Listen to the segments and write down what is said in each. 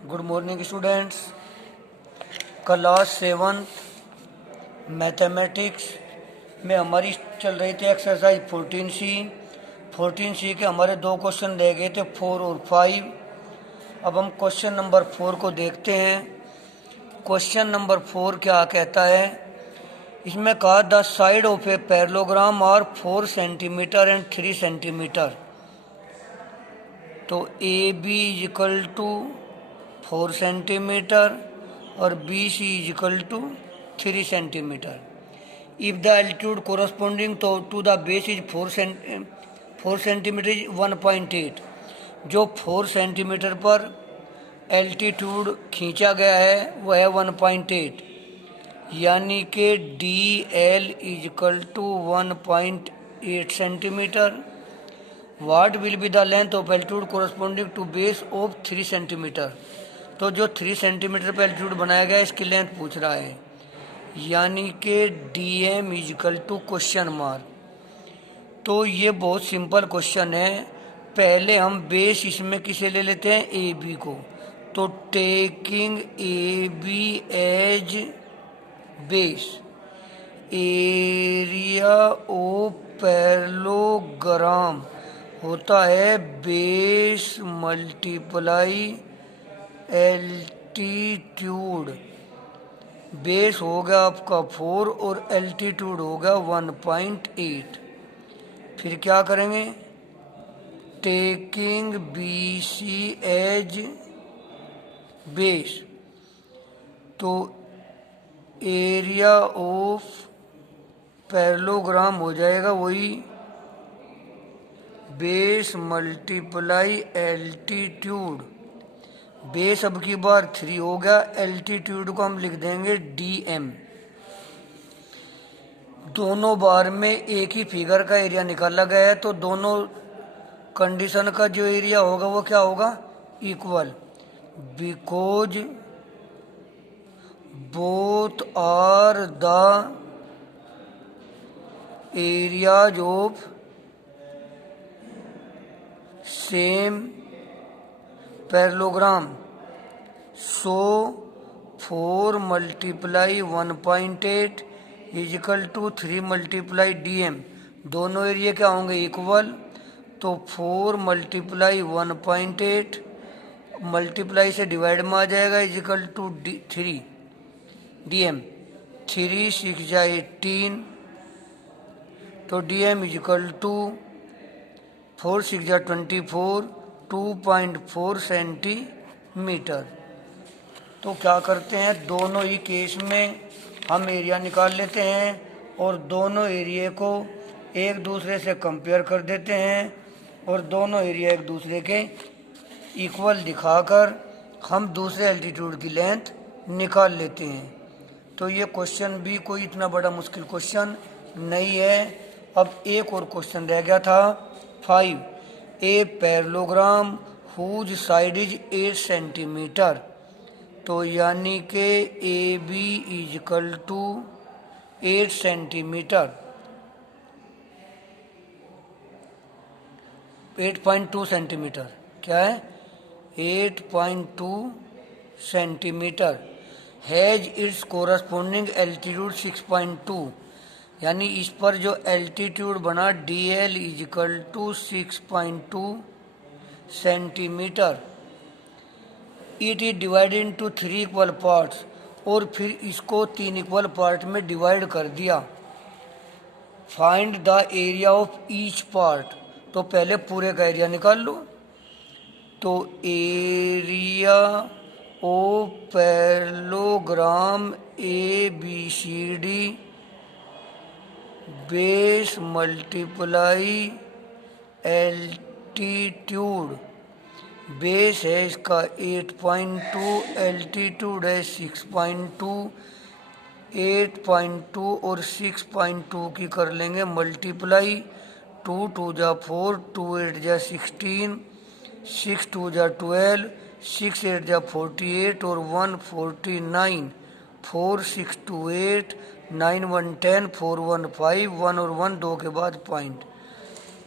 Good morning students. Class 7 mathematics में हमारी चल रही थी एक्सरसाइज 14C के हमारे दो क्वेश्चन रह गए थे 4 और 5। अब हम क्वेश्चन नंबर 4 को देखते हैं। क्वेश्चन नंबर 4 क्या कहता है? इसमें कहा the side of a parallelogram are 4 centimetre and 3 centimetre. तो A B is equal to 4 centimetre और B C is equal to 3 centimetre. If the altitude corresponding to the base is 4 centimetre is 1.8। जो 4 centimetre पर altitude खींचा गया है वह है 1.8, यानी कि D L is equal to 1.8 centimetre. What will be the length of altitude corresponding to base of 3 centimetre. तो जो 3 सेंटीमीटर पर एल्टीट्यूड बनाया गया है इसकी लेंथ पूछ रहा है, यानी कि D M is equal to question mark. तो ये बहुत सिंपल क्वेश्चन है। पहले हम बेस इसमें किसे ले लेते हैं? ए बी को। तो taking A B as base, area of parallelogram होता है बेस मल्टीप्लाई एल्टीट्यूड। बेस होगा आपका 4 और एल्टीट्यूड होगा 1.8। फिर क्या करेंगे? Taking B C as base, तो एरिया ऑफ पैरेललोग्राम हो जाएगा वही बेस मल्टीप्लाई एल्टीट्यूड। बेस अब की बार 3 हो गया, एल्टीट्यूड को हम लिख देंगे डी एम। दोनों बार में एक ही फिगर का एरिया निकाला गया है, तो दोनों कंडीशन का जो एरिया होगा वो क्या होगा? Equal, because both are the areas of same parallelogram. So 4 multiply 1.8 is equal to 3 multiply D M. दोनों एरिया क्या होंगे? इक्वल। तो 4 मल्टीप्लाई 1.8 मल्टीप्लाई से डिवाइड में आ जाएगा is equal to 3 D M. 3 6 जा 18, तो D M is equal to 4 6 जा 24, 2.4 सेंटीमीटर। तो क्या करते हैं, दोनों ही केस में हम एरिया निकाल लेते हैं और दोनों एरिया को एक दूसरे से कंपेयर कर देते हैं और दोनों एरिया एक दूसरे के इक्वल दिखाकर हम दूसरे एल्टीट्यूड की लेंथ निकाल लेते हैं। तो ये क्वेश्चन भी कोई इतना बड़ा मुश्किल क्वेश्चन नहीं है। अब एक और क्वेश्चन रह गया था 5। A parallelogram whose side is 8 centimetre. तो यानी कि A B is equal to 8 centimetre, 8.2 centimetre. क्या है? 8.2 centimetre. Has its corresponding altitude 6.2, यानी इस पर जो एल्टीट्यूड बना D L is equal to 6.2 centimetre. It is divided into 3 equal parts, और फिर इसको 3 इक्वल पार्ट में डिवाइड कर दिया। Find the area of each part. तो पहले पूरे का एरिया निकाल लो। तो area of parallelogram A B C D base multiply altitude. Base है इसका 8.2, एल्टीट्यूड है 6.2। 8.2 और 6.2 की कर लेंगे मल्टीप्लाई। 2 2 जा 4, 2 8 जा 16, 6 2 जा 12, 6 8 जा 48 और 1 49। 4 6 2 8, 9 1 10, 4 1 5, 1 और 1 2 के बाद पॉइंट।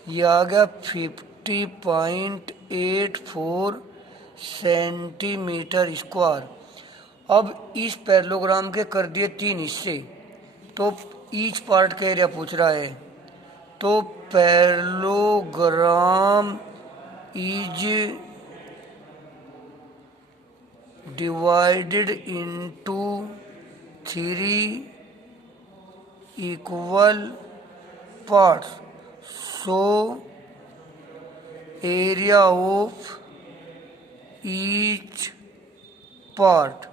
ये आ गया 50.84 सेंटीमीटर स्क्वायर। अब इस पैरेललोग्राम के कर दिए 3 हिस्से, तो ईच पार्ट का एरिया पूछ रहा है। तो parallelogram is divided into 3 equal parts, so area of each part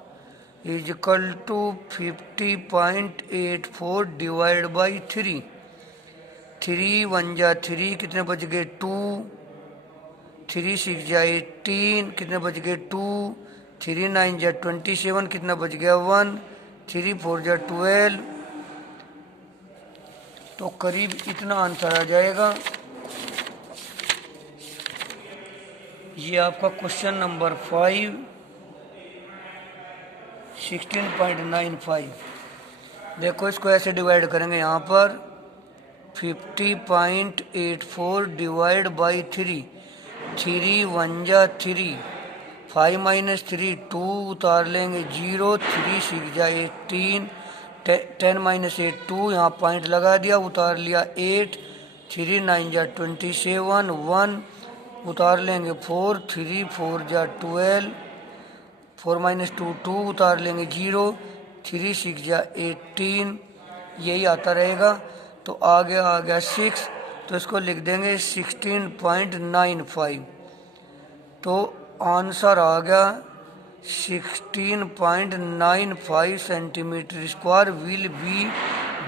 is equal to 50.84 divide by 3। 3 1 जा 3, कितने बच गए 2, 3 6 जा 18, कितने बच गए 2, 3 9 जा 27, कितना बच गया 1, 3 4 जा 12। तो करीब इतना आंसर आ जाएगा। ये आपका क्वेश्चन नंबर 5 16.95। देखो इसको ऐसे डिवाइड करेंगे, यहाँ पर 50.84 डिवाइड बाई 3, 3 1 जा 3, 5 माइनस 3 2, उतार लेंगे 0, 3 6 जा 18, 10 माइनस 8 2, यहाँ पॉइंट लगा दिया, उतार लिया 8, 3 9 जा 27, 1 उतार लेंगे 4, 3 4 जा 12, 4 माइनस 2 2, उतार लेंगे 0, 3 6 जा 18, यही आता रहेगा। तो आगे आ गया 6, तो इसको लिख देंगे 16.95। तो आंसर आ गया 16.95 centimetre square will be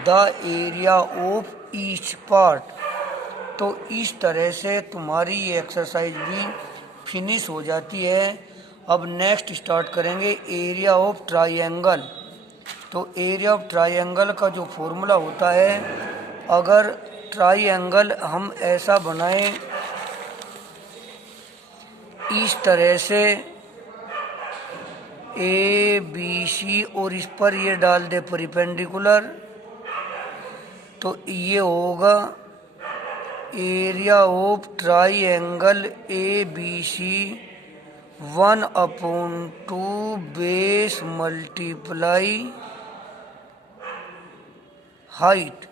the area of each part. तो इस तरह से तुम्हारी ये एक्सरसाइज भी फिनिश हो जाती है। अब नेक्स्ट स्टार्ट करेंगे एरिया ऑफ ट्रायंगल। तो एरिया ऑफ ट्रायंगल का जो फॉर्मूला होता है, अगर ट्रायंगल हम ऐसा बनाएं इस तरह से ए बी सी और इस पर ये डाल दे परपेंडिकुलर, तो ये होगा area of triangle A B C 1/2 base multiply height,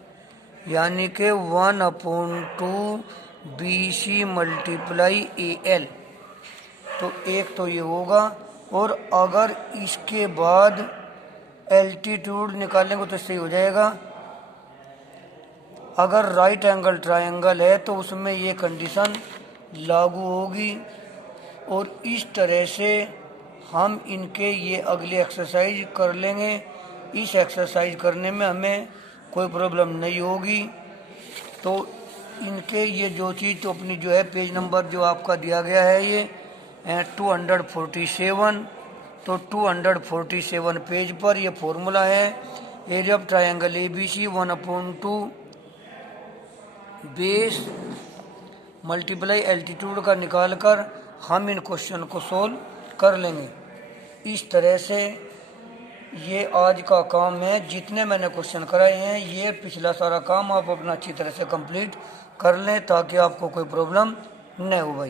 यानी कि 1/2 BC मल्टीप्लाई AL। तो एक तो ये होगा, और अगर इसके बाद एल्टीट्यूड निकालेंगे तो सही हो जाएगा। अगर राइट एंगल ट्रायंगल है तो उसमें ये कंडीशन लागू होगी। और इस तरह से हम इनके ये अगली एक्सरसाइज कर लेंगे। इस एक्सरसाइज करने में हमें कोई प्रॉब्लम नहीं होगी। तो इनके ये जो चीज़ तो अपनी जो है पेज नंबर जो आपका दिया गया है ये 247, तो 247 पेज पर ये फॉर्मूला है area of triangle ABC 1/2 base multiply altitude का निकाल कर हम इन क्वेश्चन को सोल्व कर लेंगे। इस तरह से ये आज का काम है। जितने मैंने क्वेश्चन कराए हैं ये पिछला सारा काम आप अपना अच्छी तरह से कंप्लीट कर लें, ताकि आपको कोई प्रॉब्लम न हो भाई।